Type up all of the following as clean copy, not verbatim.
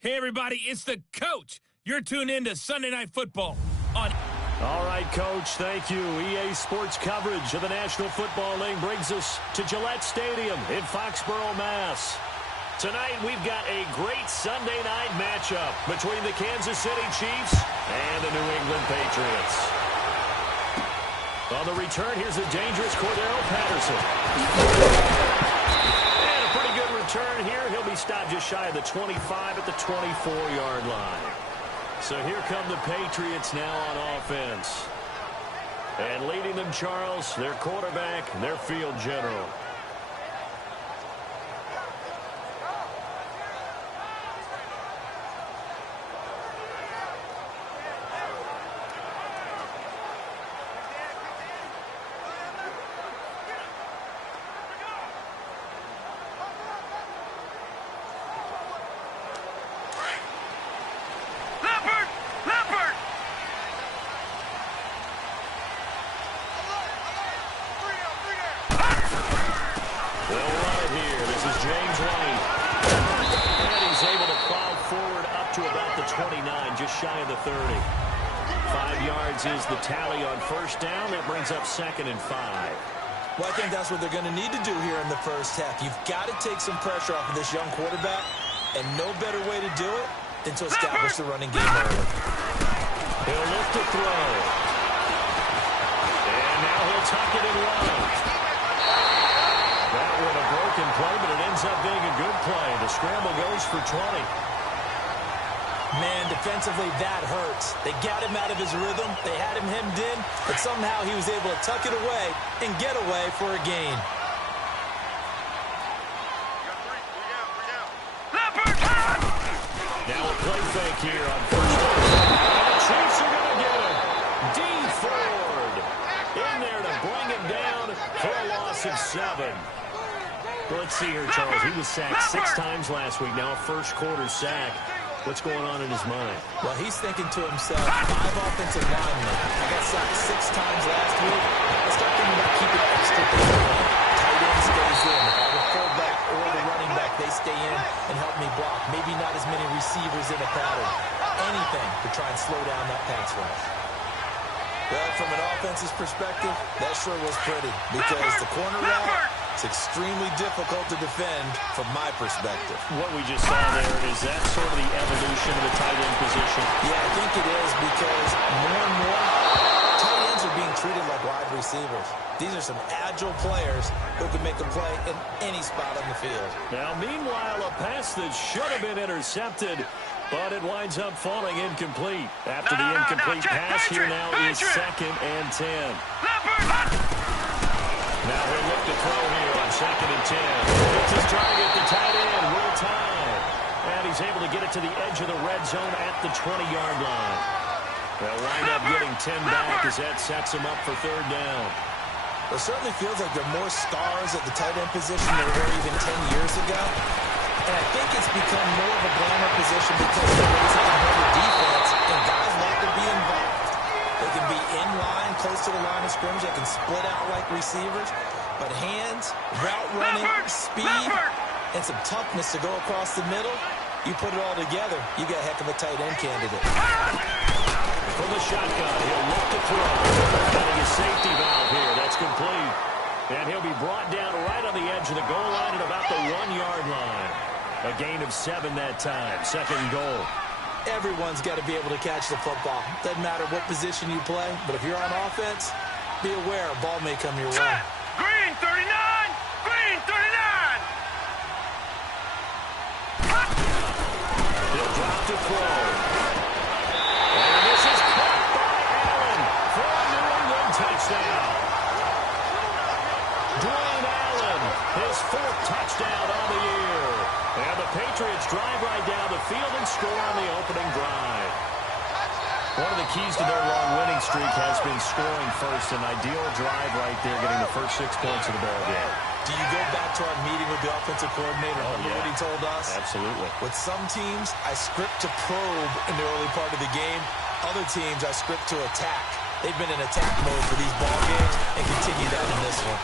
Hey, everybody, it's the coach. You're tuned in to Sunday Night Football on... All right, Coach, thank you. EA Sports coverage of the National Football League brings us to Gillette Stadium in Foxborough, Mass. Tonight, we've got a great Sunday night matchup between the Kansas City Chiefs and the New England Patriots. On the return, here's a dangerous Cordero Patterson. Turn here, he'll be stopped just shy of the 25 at the 24-yard line. So here come the Patriots now on offense. And leading them, Charles, their quarterback, their field general. Shy of the 30. 5 yards is the tally on first down. That brings up 2nd and 5. Well, I think that's what they're going to need to do here in the first half. You've got to take some pressure off of this young quarterback, and no better way to do it than to establish the running game early. He'll look to throw. And now he'll tuck it and run. That was a broken play, but it ends up being a good play. The scramble goes for 20. Man, defensively, that hurts. They got him out of his rhythm. They had him hemmed in, but somehow he was able to tuck it away and get away for a gain. Now a play fake here on first down. And the Chiefs are going to get him. D. Ford in there to bring him down for a loss of 7. Well, let's see here, Charles. He was sacked 6 times last week. Now a first-quarter sack. What's going on in his mind? Well, he's thinking to himself, 5 offensive linemen. I got sacked 6 times last week. I start thinking about keeping extra people. Tight end stays in. If I have a fullback or the running back, they stay in and help me block. Maybe not as many receivers in a pattern. Anything to try and slow down that pass rush. Well, from an offense's perspective, that sure was pretty because the corner route, it's extremely difficult to defend from my perspective. What we just saw there, is that sort of the evolution of the tight end position? Yeah, I think it is because more and more tight ends are being treated like wide receivers. These are some agile players who can make a play in any spot on the field. Now, meanwhile, a pass that should have been intercepted, but it winds up falling incomplete. After the incomplete pass, here now is 2nd and 10. Now he'll look to throw here on 2nd and 10. It's his target, the tight end, will tie. And he's able to get it to the edge of the red zone at the 20-yard line. They'll wind up getting 10 back as that sets him up for 3rd down. It certainly feels like there are more stars at the tight end position than there were even 10 years ago. And I think it's become more of a glamour position because there isn't a better defense, and guys like to be involved. They can be in line, close to the line of scrimmage. They can split out like receivers. But hands, route running, speed, and some toughness to go across the middle, you put it all together, you got a heck of a tight end candidate. From the shotgun, he'll look to throw. Having a safety valve here. That's complete. And he'll be brought down right on the edge of the goal line at about the 1-yard line. A gain of 7 that time. 2nd and goal. Everyone's got to be able to catch the football. Doesn't matter what position you play, but if you're on offense, be aware a ball may come your way. Green 39! Green 39! He'll drop to throw. And this is caught by Allen for a New England touchdown. Dwayne Allen, his 4th touchdown on the year. And the Patriots drive right down the field and score on the opening drive. One of the keys to their long winning streak has been scoring first. An ideal drive right there, getting the first 6 points of the ball game. Do you go back to our meeting with the offensive coordinator? Remember what he told us? Absolutely. With some teams, I script to probe in the early part of the game. Other teams, I script to attack. They've been in attack mode for these ball games and continue that in this one.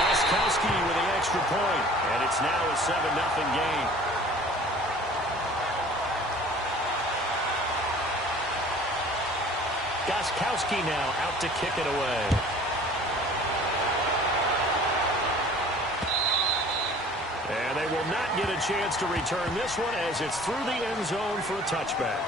Gostkowski with the extra point, and it's now a 7-0 game. Gostkowski now out to kick it away. And they will not get a chance to return this one as it's through the end zone for a touchback.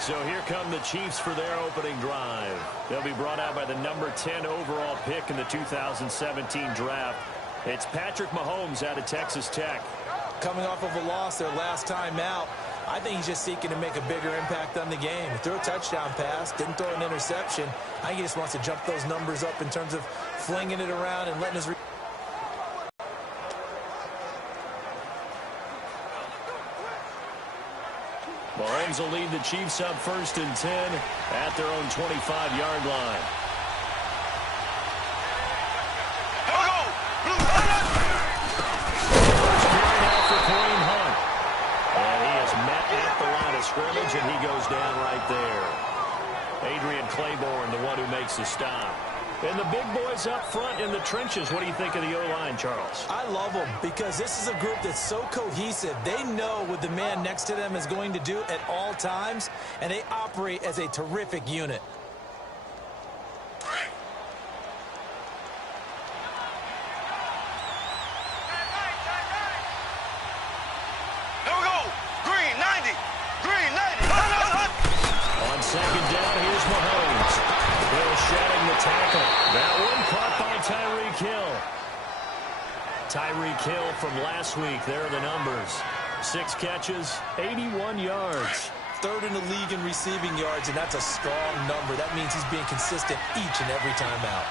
So here come the Chiefs for their opening drive. They'll be brought out by the number 10 overall pick in the 2017 draft. It's Patrick Mahomes out of Texas Tech. Coming off of a loss their last time out, I think he's just seeking to make a bigger impact on the game. He threw a touchdown pass, didn't throw an interception. I think he just wants to jump those numbers up in terms of flinging it around and letting his... Mahomes will lead the Chiefs up 1st and 10 at their own 25-yard line. Scrimmage, and he goes down right there. Adrian Claiborne, the one who makes the stop. And the big boys up front in the trenches. What do you think of the O-line, Charles? I love them because this is a group that's so cohesive. They know what the man next to them is going to do at all times, and they operate as a terrific unit. Second down, here's Mahomes. Bill shedding the tackle. That one caught by Tyreek Hill. Tyreek Hill from last week. There are the numbers. 6 catches, 81 yards. 3rd in the league in receiving yards, and that's a strong number. That means he's being consistent each and every time out.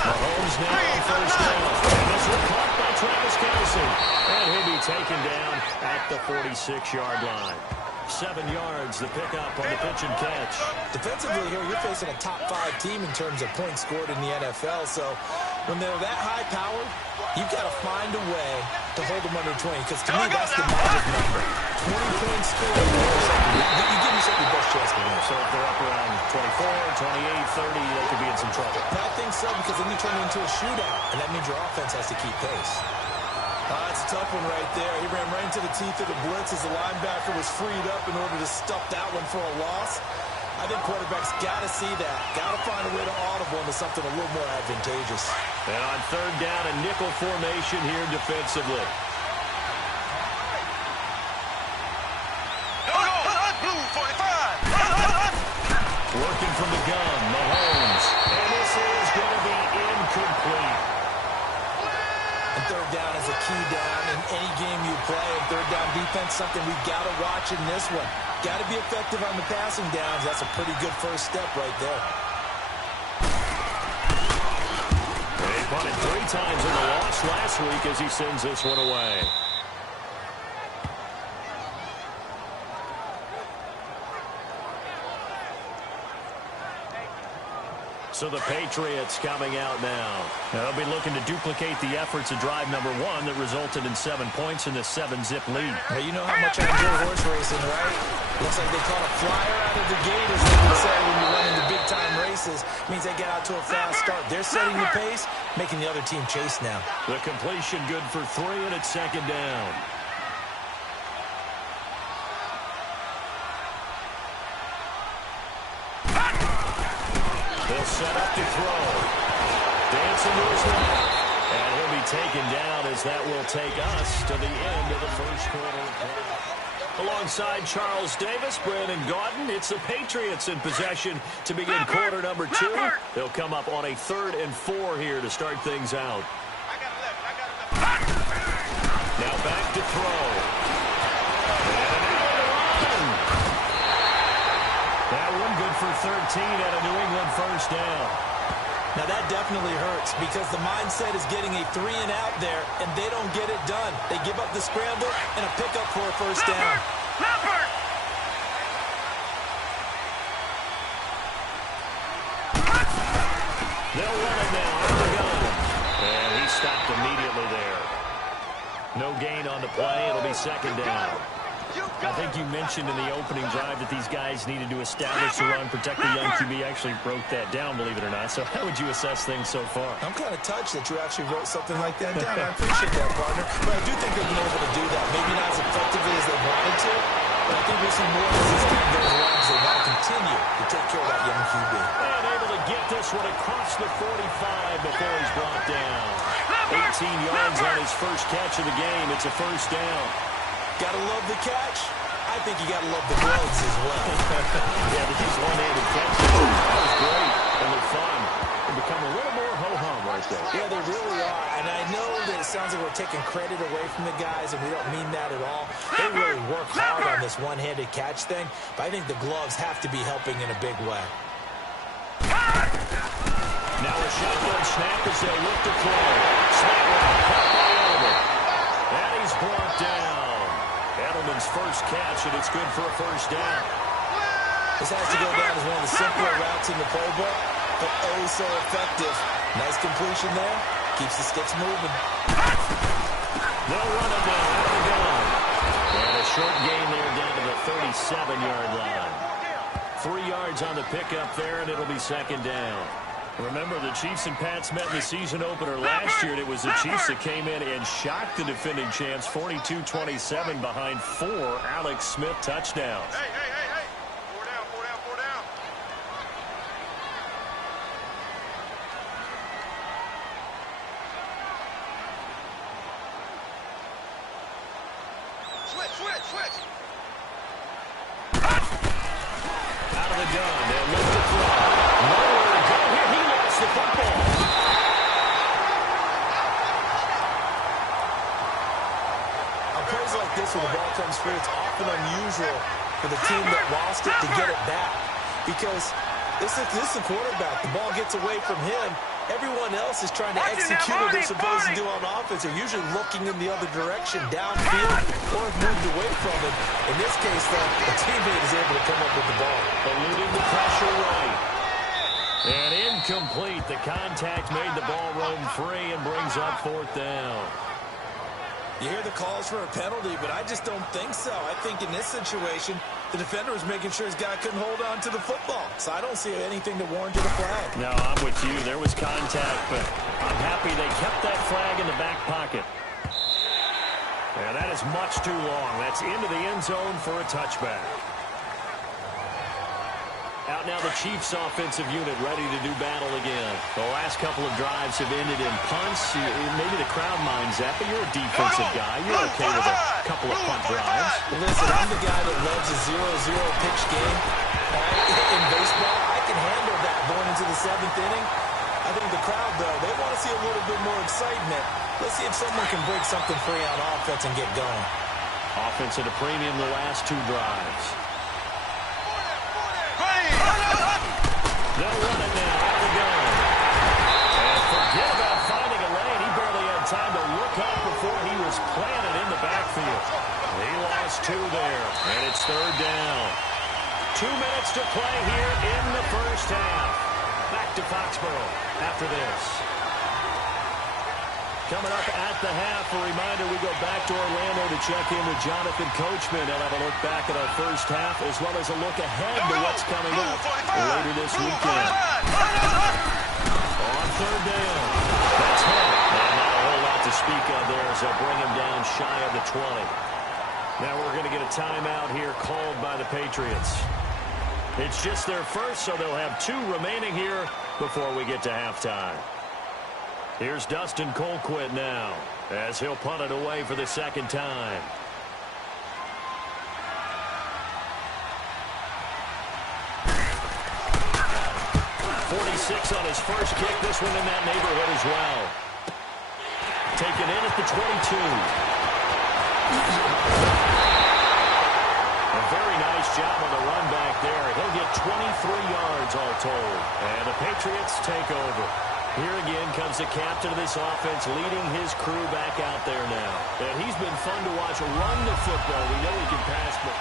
Mahomes now on 1st down. And this one caught by Travis Kelce. And he'll be taken down at the 46-yard line. 7 yards, the pickup on the pitch and catch. Defensively here, you're facing a top 5 team in terms of points scored in the NFL. So when they're that high powered, you've got to find a way to hold them under 20. Because to me, that's the magic number. 20 points scored. You give yourself your best chance to win. So if they're up around 24, 28, 30, they could be in some trouble. I think so, because then you turn it into a shootout. And that means your offense has to keep pace. That's a tough one right there. He ran right into the teeth of the blitz as the linebacker was freed up in order to stuff that one for a loss. I think quarterbacks got to see that. Got to find a way to audible into something a little more advantageous. And on 3rd down, a nickel formation here defensively. Working from the gun, Mahomes. And this is going to be incomplete. And 3rd down is a key down in any game you play. And 3rd down defense, something we've got to watch in this one. Got to be effective on the passing downs. That's a pretty good first step right there. He punted 3 times in the loss last week as he sends this one away. So the Patriots coming out now. They'll be looking to duplicate the efforts of drive number 1 that resulted in 7 points in the 7-zip lead. Well, you know how much I enjoy horse racing, right? Looks like they caught a flyer out of the gate, as they would say when you run into big-time races. Means they get out to a fast start. They're setting the pace, making the other team chase now. The completion good for 3, and it's 2nd down. He'll set up to throw. Dancing to his left. And he'll be taken down as that will take us to the end of the first quarter. Alongside Charles Davis, Brandon Gaudin, it's the Patriots in possession to begin quarter number 2. They'll come up on a 3rd and 4 here to start things out. Now back to throw. That one good for 13 at a New England 1st down. Now that definitely hurts because the mindset is getting a 3-and-out there, and they don't get it done. They give up the scramble and a pickup for a 1st down. They'll run it now out of the gun. And he stopped immediately there. No gain on the play. It'll be 2nd down. I think you mentioned in the opening drive that these guys needed to establish the run, protect the young QB. Actually broke that down, believe it or not. So how would you assess things so far? I'm kind of touched that you actually wrote something like that down. I appreciate that, partner. But I do think they've been able to do that. Maybe not as effectively as they wanted to, but I think we'll see more as this game goes along because they want to continue to take care of that young QB. And able to get this one across the 45 before he's brought down. 18 yards on his first catch of the game. It's a first down. Gotta love the catch. I think you gotta love the gloves as well. Yeah, but these one-handed catches, that was great, and they're fun. They become a little more ho-hum right there. Yeah, they really are. And I know that it sounds like we're taking credit away from the guys, and we don't mean that at all. They really work hard on this one-handed catch thing, but I think the gloves have to be helping in a big way. Now a shotgun snap as they look to throw. Snap right, caught by Edelman. And he's brought down. Edelman's first catch, and it's good for a first down. This has to go down as one of the simpler routes in the playbook, but oh so effective. Nice completion there. Keeps the sticks moving. They'll run it now out of the gun. And a short gain there down to the 37-yard line. 3 yards on the pickup there, and it'll be second down. Remember, the Chiefs and Pats met in the season opener last year, and it was the Chiefs that came in and shocked the defending champs 42-27 behind 4 Alex Smith touchdowns. Hey. 4 down. Switch. Out of the gun, they'll look to throw. Nowhere to go here. He lost the football. On plays like this where the ball comes free, it's often unusual for the team that lost it to get it back. Because this is the quarterback. The ball gets away from him. Everyone else is trying to execute what they're supposed to do on offense. They're usually looking in the other direction, downfield, or have moved away from it. In this case, though, the teammate is able to come up with the ball. Eluding the pressure right. And incomplete. The contact made the ball roam free and brings up fourth down. You hear the calls for a penalty, but I just don't think so. I think in this situation, the defender was making sure his guy couldn't hold on to the football. So I don't see anything to warrant a flag. No, I'm with you. There was contact, but I'm happy they kept that flag in the back pocket. And that is much too long. That's into the end zone for a touchback. Out now the Chiefs offensive unit ready to do battle again. The last couple of drives have ended in punts. Maybe the crowd minds that, but you're a defensive guy. You're okay with a couple of punt drives. Listen, I'm the guy that loves a 0-0 pitch game. In baseball, I can handle that going into the 7th inning. I think the crowd, though, they want to see a little bit more excitement. Let's see if someone can break something free on offense and get going. Offense at a premium the last 2 drives. They'll run it now out of the gun. And forget about finding a lane. He barely had time to look up before he was planted in the backfield. He lost 2 there, and it's third down. 2 minutes to play here in the first half. Back to Foxborough after this. Coming up at the half, a reminder, we go back to Orlando to check in with Jonathan Coachman. He'll have a look back at our first half as well as a look ahead to what's coming up later this weekend. On third down, that's him. And not a whole lot to speak of there as they'll bring him down shy of the 20. Now we're going to get a timeout here called by the Patriots. It's just their first, so they'll have 2 remaining here before we get to halftime. Here's Dustin Colquitt now as he'll punt it away for the second time. 46 on his first kick. This one in that neighborhood as well. Taken in at the 22. A very nice job on the run back there. He'll get 23 yards all told. And the Patriots take over. Here again comes the captain of this offense leading his crew back out there now. And he's been fun to watch run the football. We know he can pass, but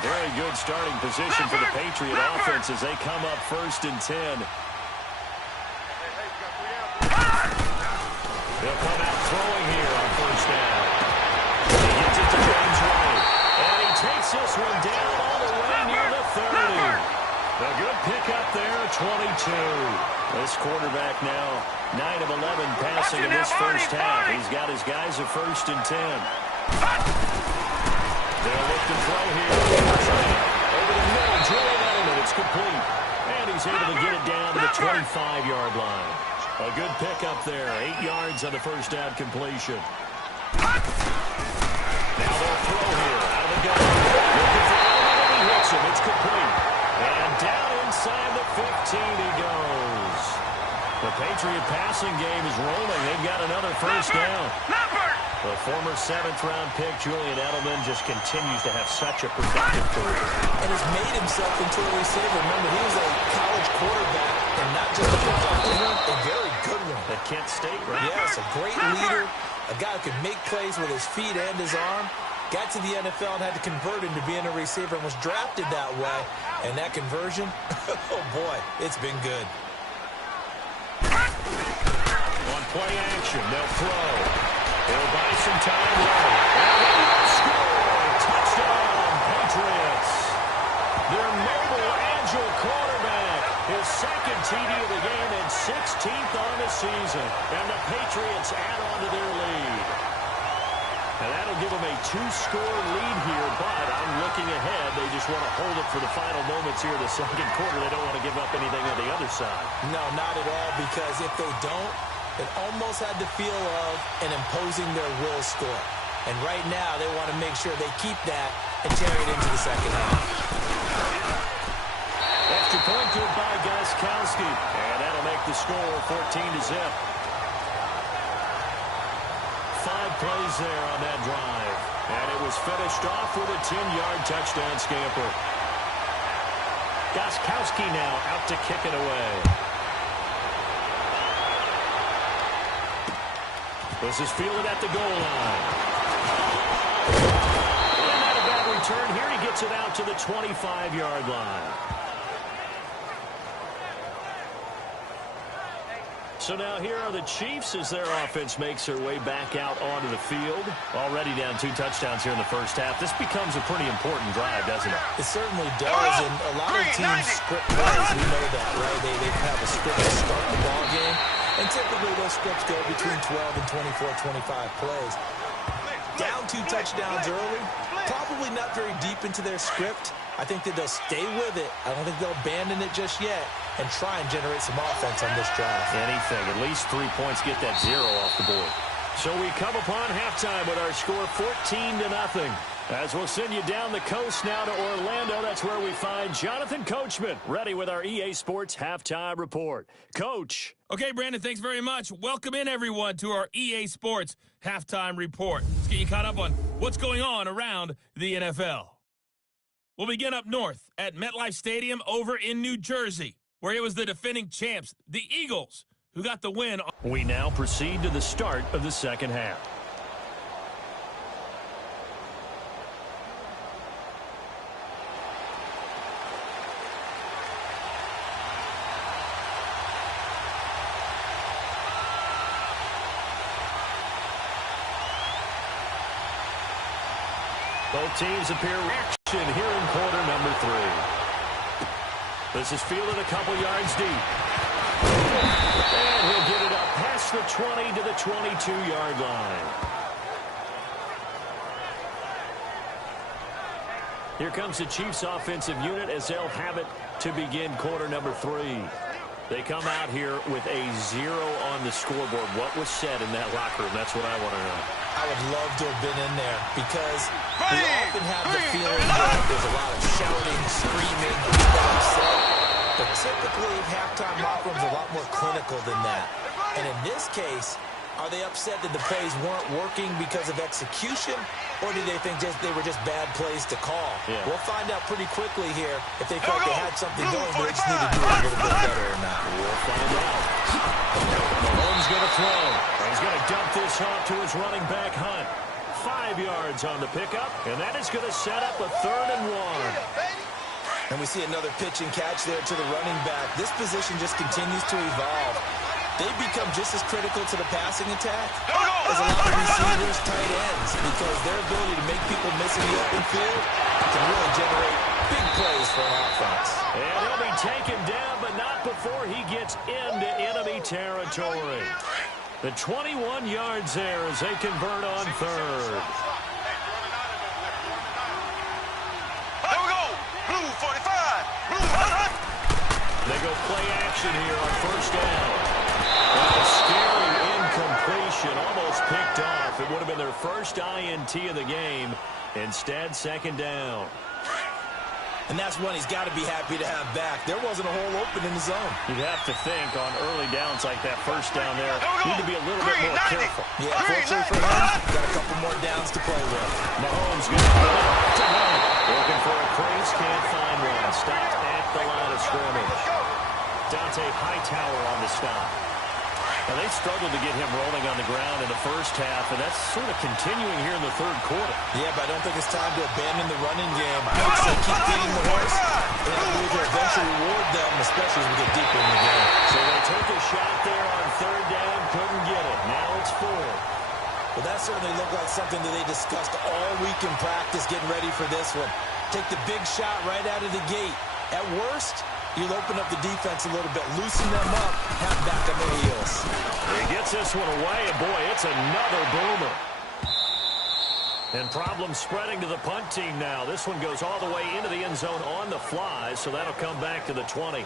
very good starting position for the Patriot offense as they come up first and 10. They'll come out throwing here on first down. He gets it to James White. And he takes this one down all the way near the 30. A good pickup there, 22. This quarterback now 9 of 11 passing in this first half. He's got his guys a 1st and 10. They'll look to throw here. Over the middle, Julian Edelman. It's complete. And he's able to get it down to the 25-yard line. A good pickup there. 8 yards on the first down completion. Now they'll throw here. Out of the gun. Looking for Edelman, and he hits him. It's complete. And down inside the 15 he goes. The Patriot passing game is rolling. They've got another first down. The former 7th-round pick, Julian Edelman, just continues to have such a productive career. And has made himself into a receiver. Remember, he was a college quarterback, and not just a productive one, a very good one. At Kent State, right? Yes, a great leader, a guy who could make plays with his feet and his arm. Got to the NFL and had to convert into being a receiver and was drafted that way. And that conversion, oh boy, it's been good. On play action, they'll throw. They'll buy some time late. And they will score. Touchdown, Patriots. Their mobile, agile quarterback. His 2nd TD of the game and 16th on the season. And the Patriots add on to their lead. And that'll give them a 2-score lead here, but I'm looking ahead. They just want to hold it for the final moments here in the 2nd quarter. They don't want to give up anything on the other side. No, not at all, because if they don't, it almost had the feel of an imposing their will score. And right now, they want to make sure they keep that and carry it into the 2nd half. Extra point good by Gostkowski. And that'll make the score 14-0. 5 plays there on that drive. And it was finished off with a 10-yard touchdown scamper. Gostkowski now out to kick it away. This is fielded at the goal line. And not a bad return here. He gets it out to the 25-yard line. So now here are the Chiefs as their offense makes their way back out onto the field. Already down 2 touchdowns here in the first half. This becomes a pretty important drive, doesn't it? It certainly does, and a lot of teams script plays. We know that, right? They have a script to start the ball game, and typically those scripts go between 12 and 24, 25 plays. Down 2 touchdowns early, probably not very deep into their script. I think that they'll stay with it. I don't think they'll abandon it just yet and try and generate some offense on this drive. Anything. At least 3 points get that 0 off the board. So we come upon halftime with our score 14-0. As we'll send you down the coast now to Orlando, that's where we find Jonathan Coachman, ready with our EA Sports Halftime Report. Coach. Okay, Brandon, thanks very much. Welcome in, everyone, to our EA Sports Halftime Report. Let's get you caught up on what's going on around the NFL. We'll begin up north at MetLife Stadium over in New Jersey, where it was the defending champs, the Eagles, who got the win. We now proceed to the start of the 2nd half. Both teams appear reaction here in quarter number 3. This is fielded a couple yards deep. And he'll get it up past the 20 to the 22-yard line. Here comes the Chiefs offensive unit as they'll have it to begin quarter number 3. They come out here with a 0 on the scoreboard. What was said in that locker room? That's what I want to know. I would love to have been in there because we often have the feeling that there's a lot of shouting, screaming, people upset. But typically, halftime locker rooms are a lot more clinical than that. And in this case, are they upset that the plays weren't working because of execution, or do they think they were just bad plays to call? Yeah. We'll find out pretty quickly here if they felt they had something going, but they just need to do it a little bit better or not. We'll find out. Mahomes going to throw. He's going to dump this off to his running back, Hunt. 5 yards on the pickup, and that is going to set up a 3rd and 1. And we see another pitch and catch there to the running back. This position just continues to evolve. They become just as critical to the passing attack as a lot of receivers, tight ends, because their ability to make people miss in the open field can really generate big plays for an offense. And he'll be taken down, but not before he gets into enemy territory. territory. The 21 yards there as they convert on third. Here we go. Blue 45. Blue 100. They go play action here on first down. And a scary incompletion, almost picked off. It would have been their first INT of the game. Instead, second down. And that's one he's got to be happy to have back. There wasn't a hole open in the zone. You'd have to think on early downs like that first down there, need to be a little bit more careful. Yeah, fortunately for him, got a couple more downs to play with. Mahomes going to put it to him. Looking for a crease, can't find one. Stopped at the line of scrimmage. Dante Hightower on the stop. Now, they struggled to get him rolling on the ground in the first half, and that's sort of continuing here in the third quarter. Yeah, but I don't think it's time to abandon the running game. I would say keep feeding the horse, and I believe will eventually reward them, especially as we get deeper in the game. So they took a shot there on third down, couldn't get it. Now it's fourth. Well, that certainly looked like something that they discussed all week in practice, getting ready for this one. Take the big shot right out of the gate. At worst, you'll open up the defense a little bit, loosen them up, have back on their heels. He gets this one away, and boy, it's another boomer. And problems spreading to the punt team now. This one goes all the way into the end zone on the fly, so that'll come back to the 20.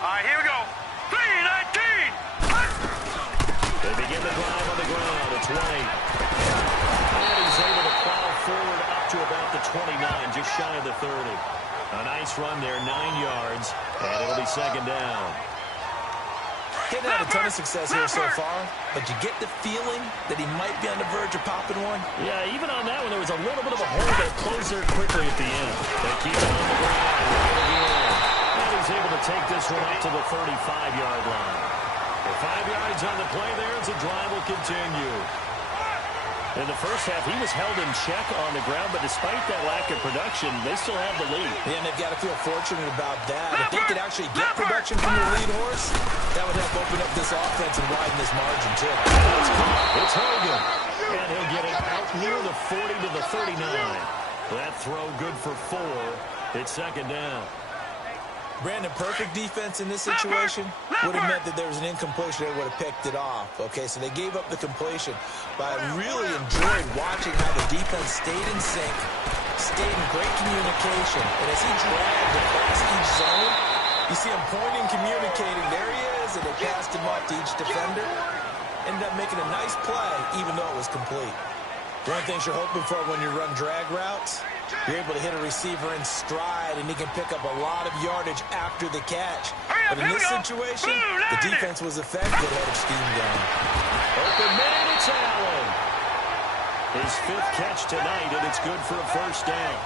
All right, here we go. 3-19. They begin the drive on the ground at 20. And he's able to plow forward up to about the 29, just shy of the 30. A nice run there, 9 yards, and it'll be second down. Hitting had a ton of success here so far, but you get the feeling that he might be on the verge of popping one. Yeah, even on that one, there was a little bit of a hole that closed there quickly at the end. They keep it on the ground right again. And he's able to take this one up to the 35-yard line. For 5 yards on the play there as the drive will continue. In the first half, he was held in check on the ground, but despite that lack of production, they still have the lead. Yeah, and they've got to feel fortunate about that. If they could actually get production from their lead horse, that would help open up this offense and widen this margin, too. It's Hogan, and he'll get it out near the 40 to the 39. That throw good for 4. It's second down. Brandon, perfect defense in this situation would have meant that there was an incompletion. They would have picked it off. Okay, so they gave up the completion. But I really enjoyed watching how the defense stayed in sync, stayed in great communication. And as he dragged across each zone, you see him pointing, communicating. There he is, and they passed him off to each defender. Ended up making a nice play, even though it was complete. One of the things you're hoping for when you run drag routes, you're able to hit a receiver in stride, and he can pick up a lot of yardage after the catch. But in this situation, the defense was effective out of scheme down. Open man, it's Allen. His 5th catch tonight, and it's good for a first down.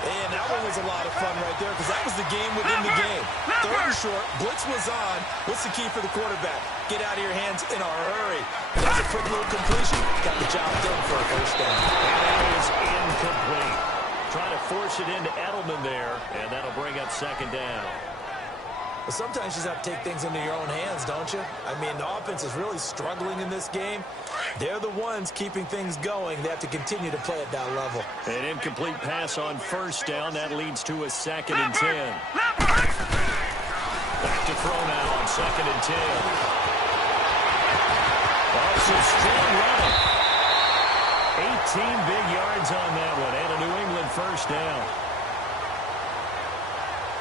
And that one was a lot of fun right there because that was the game within the game. Third and short, blitz was on. What's the key for the quarterback? Get out of your hands in a hurry. And that's a quick little completion. Got the job done for a first down. That is incomplete. Trying to force it into Edelman there, and that'll bring up second down. But sometimes you just have to take things into your own hands, don't you? I mean, the offense is really struggling in this game. They're the ones keeping things going. They have to continue to play at that level. An incomplete pass on first down. That leads to a 2nd and 10. Back to throw now on 2nd and 10. Also strong running. 18 big yards on that one, and a New England first down.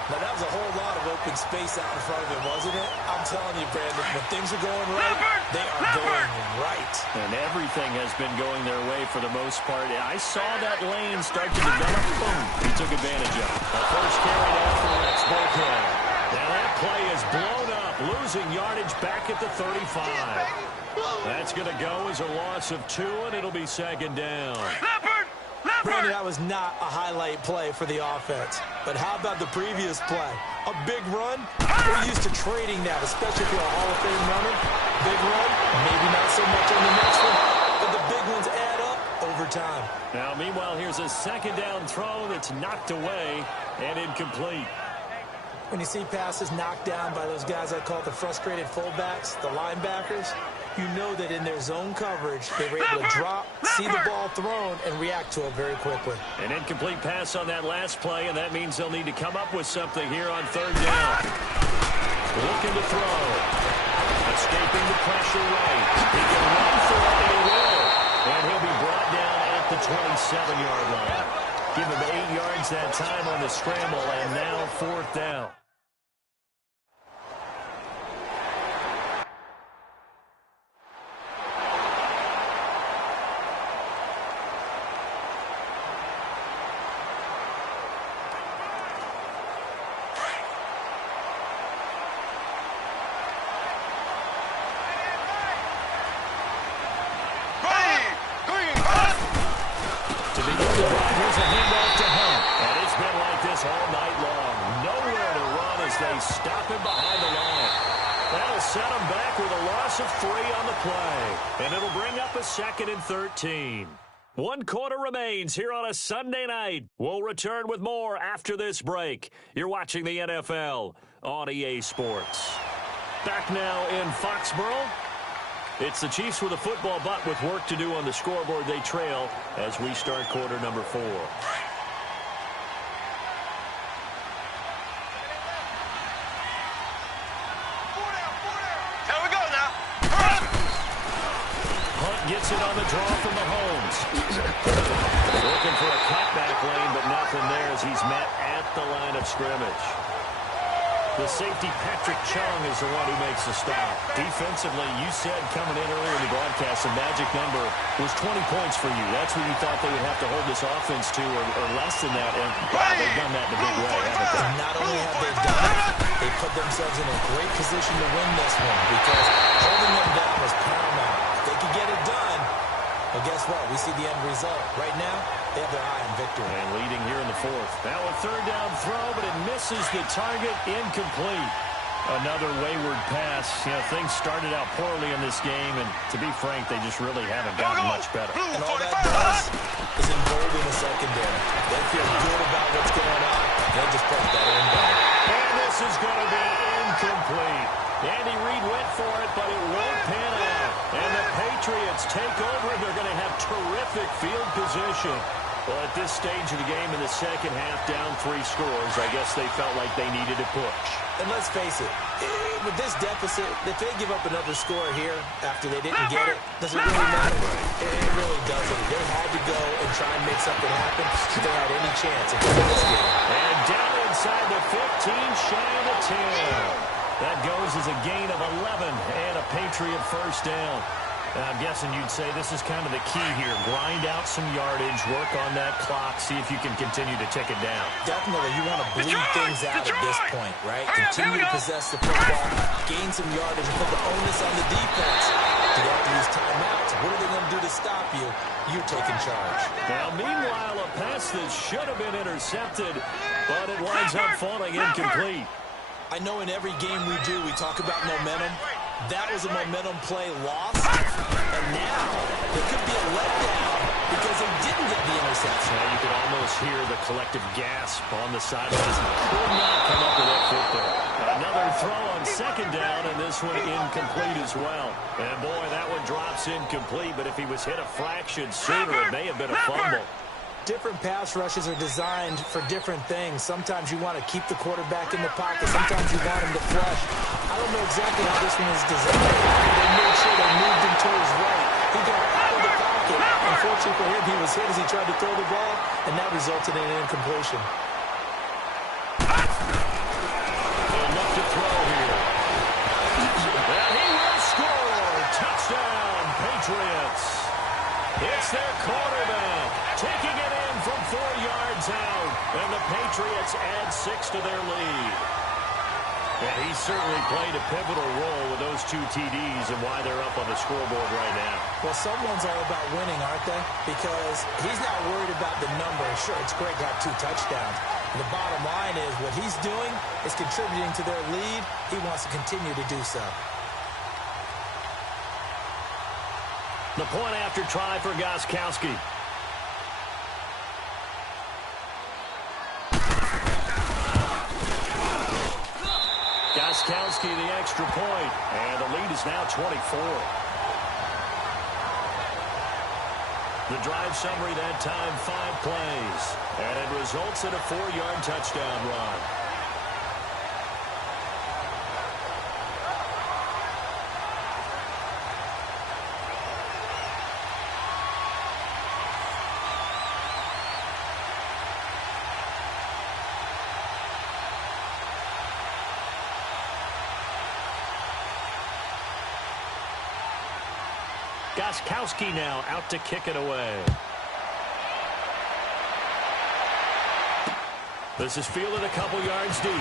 Now, that was a whole lot of open space out in front of him, wasn't it? I'm telling you, Brandon, when things are going right, they are going right. And everything has been going their way for the most part. I saw that lane start to develop. Boom. He took advantage of it. A first carry down for Rex Burkhead. Now that play is blown up, losing yardage back at the 35. That's going to go as a loss of 2, and it'll be second down. Brandon, that was not a highlight play for the offense. But how about the previous play? A big run? We're used to trading that, especially if you're a Hall of Fame runner. Big run, maybe not so much on the next one, but the big ones add up over time. Now, meanwhile, here's a second down throw that's knocked away and incomplete. When you see passes knocked down by those guys I call the frustrated fullbacks, the linebackers, you know that in their zone coverage, they were able to drop, see the ball thrown, and react to it very quickly. An incomplete pass on that last play, and that means they'll need to come up with something here on third down. Looking to throw. Escaping the pressure right. He can run for it, and he will. And he'll be brought down at the 27-yard line. Give him 8 yards that time on the scramble, and now fourth down. Stop him behind the line. That'll set him back with a loss of 3 on the play. And it'll bring up a 2nd and 13. 1 quarter remains here on a Sunday night. We'll return with more after this break. You're watching the NFL on EA Sports. Back now in Foxborough. It's the Chiefs with a football, but with work to do on the scoreboard. They trail as we start quarter number 4. Gets it on the draw from Mahomes. Looking for a cutback lane, but nothing there as he's met at the line of scrimmage. The safety, Patrick Chung, is the one who makes the stop. Defensively, you said coming in earlier in the broadcast, the magic number was 20 points for you. That's what you thought they would have to hold this offense to, or less than that. And they've done that in a big way, haven't they? Not only have they done it, they put themselves in a great position to win this one because holding them down was paramount. They could get it done, but guess what? We see the end result. Right now, they have their eye on victory. And leading here in the 4th. Now a third down throw, but it misses the target, incomplete. Another wayward pass. You know, things started out poorly in this game, and to be frank, they just really haven't gotten much better. And all that does is embolden the secondary. They feel good about what's going on. They just play better and better. And this is going to be incomplete. Andy Reid went for it, but it won't pan out. And the Patriots take over. They're going to have terrific field position. Well, at this stage of the game in the second half, down 3 scores, I guess they felt like they needed to push. And let's face it, with this deficit, if they give up another score here after they didn't get it, does it really matter? It really doesn't. They had to go and try and make something happen if they had any chance of winning this game. And down inside the 15, shy of the 10. That goes as a gain of 11 and a Patriot first down. I'm guessing you'd say this is kind of the key here. Grind out some yardage, work on that clock, see if you can continue to tick it down. Definitely. You want to bleed things out at this point, right? Continue to possess the football, gain some yardage, and put the onus on the defense. Do they have to use timeouts? What are they going to do to stop you? You're taking charge. Now, meanwhile, a pass that should have been intercepted, but it winds up falling incomplete. I know in every game we do, we talk about momentum. That was a momentum play lost. And now, there could be a letdown because they didn't get the interception. Now you can almost hear the collective gasp on the sidelines. Could not come up with that foot there. Another throw on second down, and this one incomplete as well. And boy, that one drops incomplete, but if he was hit a fraction sooner, it may have been a fumble. Different pass rushes are designed for different things. Sometimes you want to keep the quarterback in the pocket. Sometimes you want him to flush. I don't know exactly how this one is designed. They made sure they moved him to his right. He got out of the pocket. Unfortunately for him, he was hit as he tried to throw the ball, and that resulted in an incompletion. They'll look to throw here. And he will score. Touchdown, Patriots. It's their quarterback taking it in from 4 yards out, and the Patriots add 6 to their lead. And he certainly played a pivotal role with those 2 TDs and why they're up on the scoreboard right now. Well, someone's all about winning, aren't they? Because he's not worried about the number. Sure, it's great to have 2 touchdowns. The bottom line is what he's doing is contributing to their lead. He wants to continue to do so. The point after try for Gostkowski. Gostkowski the extra point, and the lead is now 24. The drive summary that time, 5 plays, and it results in a 4-yard touchdown run. Gostkowski now out to kick it away. This is fielded a couple yards deep.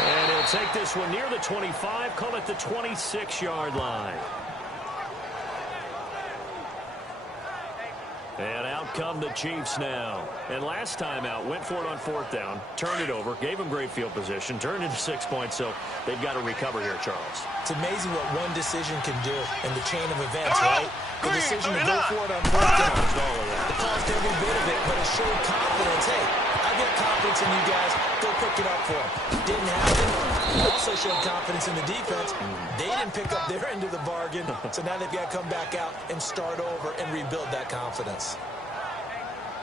And he'll take this one near the 25, call it the 26-yard line. And out come the Chiefs now. And last time out, went for it on 4th down, turned it over, gave them great field position, turned into 6 points, so they've got to recover here, Charles. It's amazing what one decision can do in the chain of events, right? The decision to go for it on 4th down. It caused every bit of it, but it showed confidence. Hey, I get confidence in you guys. Go pick it up for them. Didn't happen. It also showed confidence in the defense. They didn't pick up their end of the bargain, so now they've got to come back out and start over and rebuild that confidence.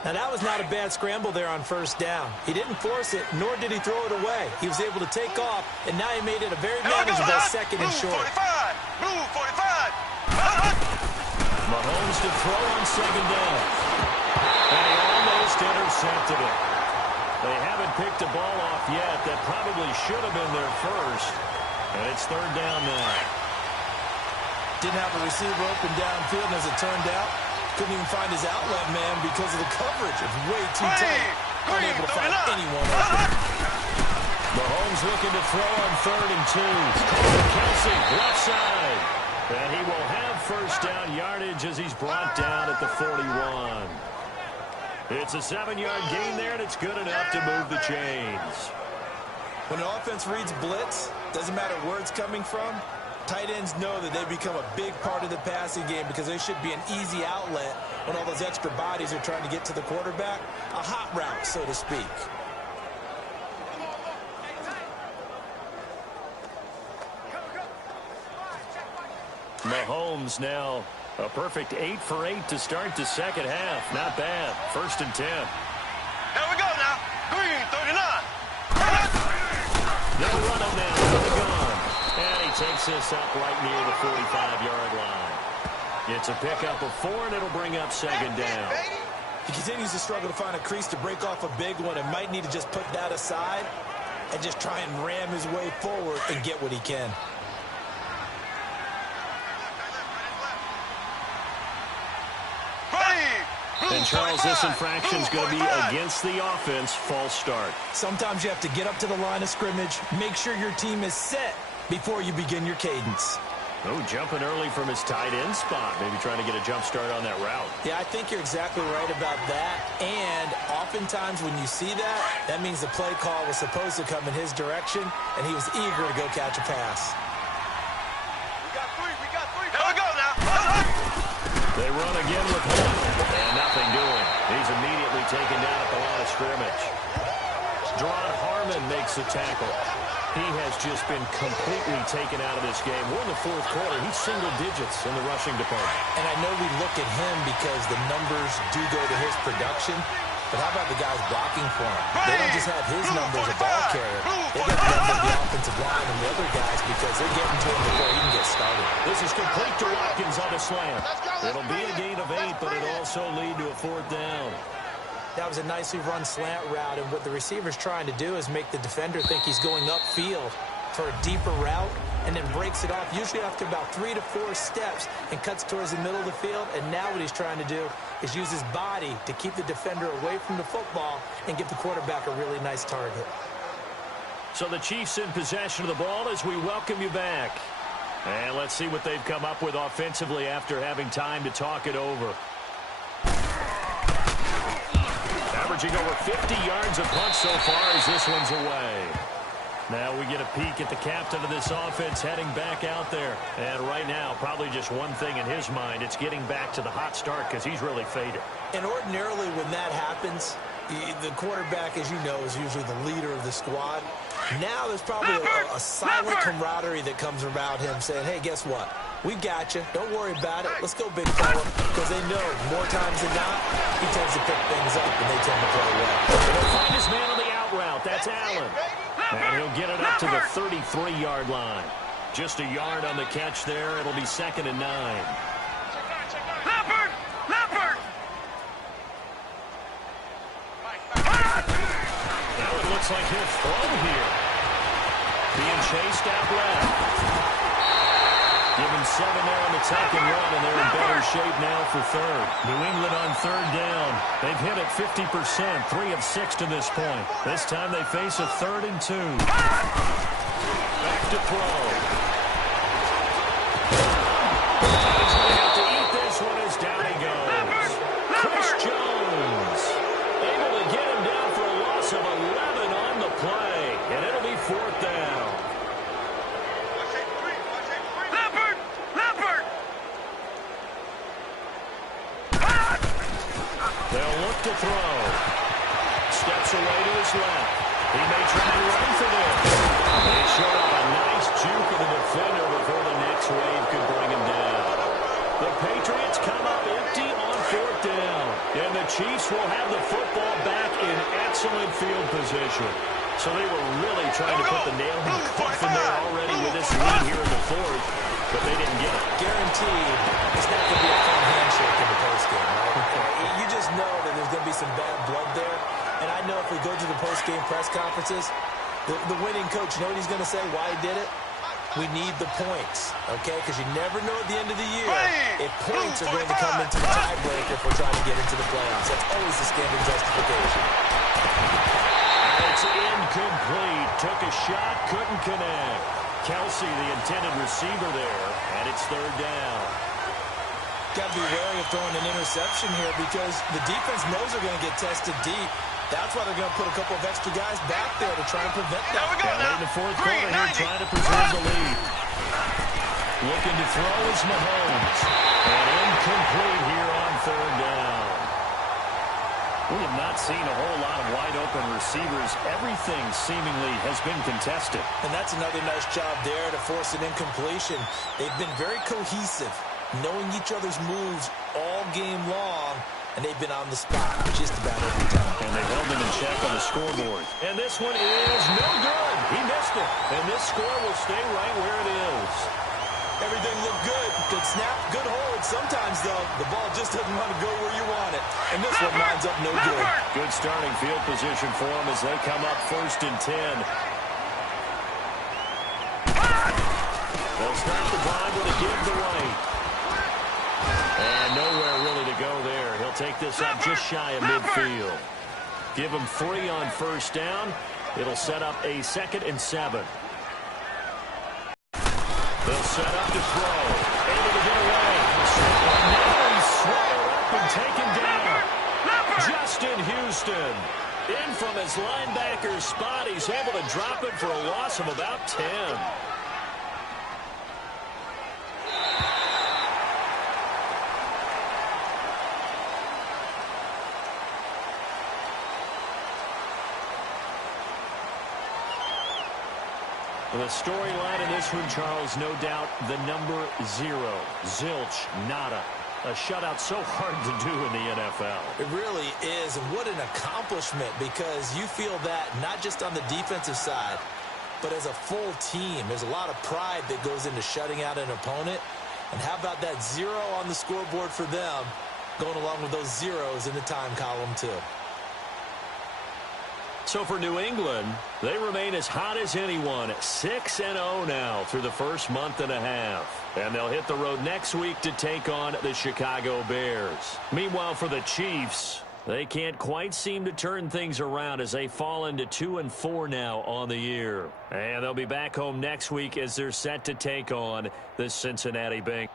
Now, that was not a bad scramble there on 1st down. He didn't force it, nor did he throw it away. He was able to take off, and now he made it a very manageable 2nd and short. Blue 45. Mahomes to throw on 2nd down. And he almost intercepted it. They haven't picked the ball off yet. That probably should have been their first. And it's 3rd down now. Didn't have a receiver open downfield, and as it turned out, couldn't even find his outlet man because of the coverage. It's way too tight. Unable to find anyone open. Mahomes looking to throw on 3rd and 2. Kelsey, left side. And he will have 1st down yardage as he's brought down at the 41. It's a 7-yard gain there, and it's good enough to move the chains. When an offense reads blitz, doesn't matter where it's coming from, tight ends know that they become a big part of the passing game because they should be an easy outlet when all those extra bodies are trying to get to the quarterback. A hot route, so to speak. Mahomes now a perfect 8 for 8 to start the 2nd half. Not bad. 1st and 10. Here we go now. Green 39. They'll run him now for the gun. And he takes this up right near the 45-yard line. It's a pickup of 4, and it'll bring up 2nd down. He continues to struggle to find a crease to break off a big one and might need to just put that aside and just try and ram his way forward and get what he can. And, Charles, this infraction's going to be against the offense. False start. Sometimes you have to get up to the line of scrimmage, make sure your team is set before you begin your cadence. Oh, jumping early from his tight end spot. Maybe trying to get a jump start on that route. Yeah, I think you're exactly right about that. And oftentimes when you see that, that means the play call was supposed to come in his direction, and he was eager to go catch a pass. We got 3. Here we go now. They run again with him. And nothing doing. He's immediately taken down at the line of scrimmage. Dron Harmon makes the tackle. He has just been completely taken out of this game. We're in the 4th quarter. He's single digits in the rushing department. And I know we look at him because the numbers do go to his production. But how about the guys blocking for him? They don't just have his numbers a ball carrier. They got the number of the offensive line and the other guys because they're getting to him before he can get started. This is complete to Watkins on the slant. It'll be a gain of 8, but it'll also lead to a 4th down. That was a nicely run slant route, and what the receiver's trying to do is make the defender think he's going upfield for a deeper route and then breaks it off, usually after about 3 to 4 steps, and cuts towards the middle of the field. And now what he's trying to do is use his body to keep the defender away from the football and give the quarterback a really nice target. So the Chiefs in possession of the ball as we welcome you back. And let's see what they've come up with offensively after having time to talk it over. Averaging over 50 yards a punch so far as this one's away. Now we get a peek at the captain of this offense heading back out there. And right now, probably just one thing in his mind. It's getting back to the hot start because he's really faded. And ordinarily when that happens, the quarterback, as you know, is usually the leader of the squad. Now there's probably a silent camaraderie that comes about him saying, hey, guess what? We got you. Don't worry about it. Let's go, big fella. Because they know more times than not, he tends to pick things up and they tend to play well. He'll find his man on the out route. That's Allen. And he'll get it up to the 33-yard line. Just a yard on the catch there. It'll be 2nd and 9. Now it looks like he'll throw here. Being chased out left. Give him 7 there on the tuck and run, and they're in better shape now for 3rd. New England on 3rd down. They've hit it 50%, 3 of 6 to this point. This time they face a 3rd and 2. Back to throw. He's going to have to eat this one as down he goes. Chris Jones able to get him down for a loss of 11 on the play, and it'll be 4th down. They'll look to throw. Steps away to his left. He may try to run for this. They showed up a nice juke of the defender before the next wave could bring him down. The Patriots come up empty on 4th down. And the Chiefs will have the football back in excellent field position. So they were really trying to put the nail in the coffin there already with this lead here in the 4th. But they didn't get it. Guaranteed, it's not going to be a fun handshake in the postgame, right? You just know that there's going to be some bad blood there. And I know if we go to the postgame press conferences, the winning coach, you know what he's going to say, why he did it? We need the points, okay? Because you never know at the end of the year if points are going to come into the tiebreaker if we're trying to get into the playoffs. That's always the standard justification. It's incomplete. Took a shot, couldn't connect. Kelsey, the intended receiver there, and it's 3rd down. Got to be wary of throwing an interception here because the defense knows they're going to get tested deep. That's why they're going to put a couple of extra guys back there to try and prevent that. There we go now. In the 4th quarter here, trying to preserve the lead. Looking to throw is Mahomes. And incomplete here on 3rd down. We have not seen a whole lot of wide-open receivers. Everything seemingly has been contested. And that's another nice job there to force an incompletion. They've been very cohesive, knowing each other's moves all game long, and they've been on the spot just about every time. And they held him in check on the scoreboard. And this one is no good. He missed it. And this score will stay right where it is. Everything looked good. Good snap, good hold. Sometimes, though, the ball just doesn't want to go where you want it. And this one lines up no good. Good starting field position for them as they come up 1st and 10. They'll start the drive with a give to right. And nowhere really to go there. He'll take this up just shy of midfield. Give him 3 on 1st down. It'll set up a 2nd and 7. They'll set up to throw. Able to get away. And now he's swallowed up and taken down. Justin Houston. In from his linebacker spot. He's able to drop it for a loss of about 10. The storyline in this one, Charles, no doubt the number 0. Zilch, nada. A shutout so hard to do in the NFL. It really is, and what an accomplishment, because you feel that not just on the defensive side, but as a full team. There's a lot of pride that goes into shutting out an opponent. And how about that 0 on the scoreboard for them, going along with those zeros in the time column, too. So for New England, they remain as hot as anyone, 6-0 now through the first month and a half. And they'll hit the road next week to take on the Chicago Bears. Meanwhile, for the Chiefs, they can't quite seem to turn things around as they fall into 2-4 now on the year. And they'll be back home next week as they're set to take on the Cincinnati Bengals.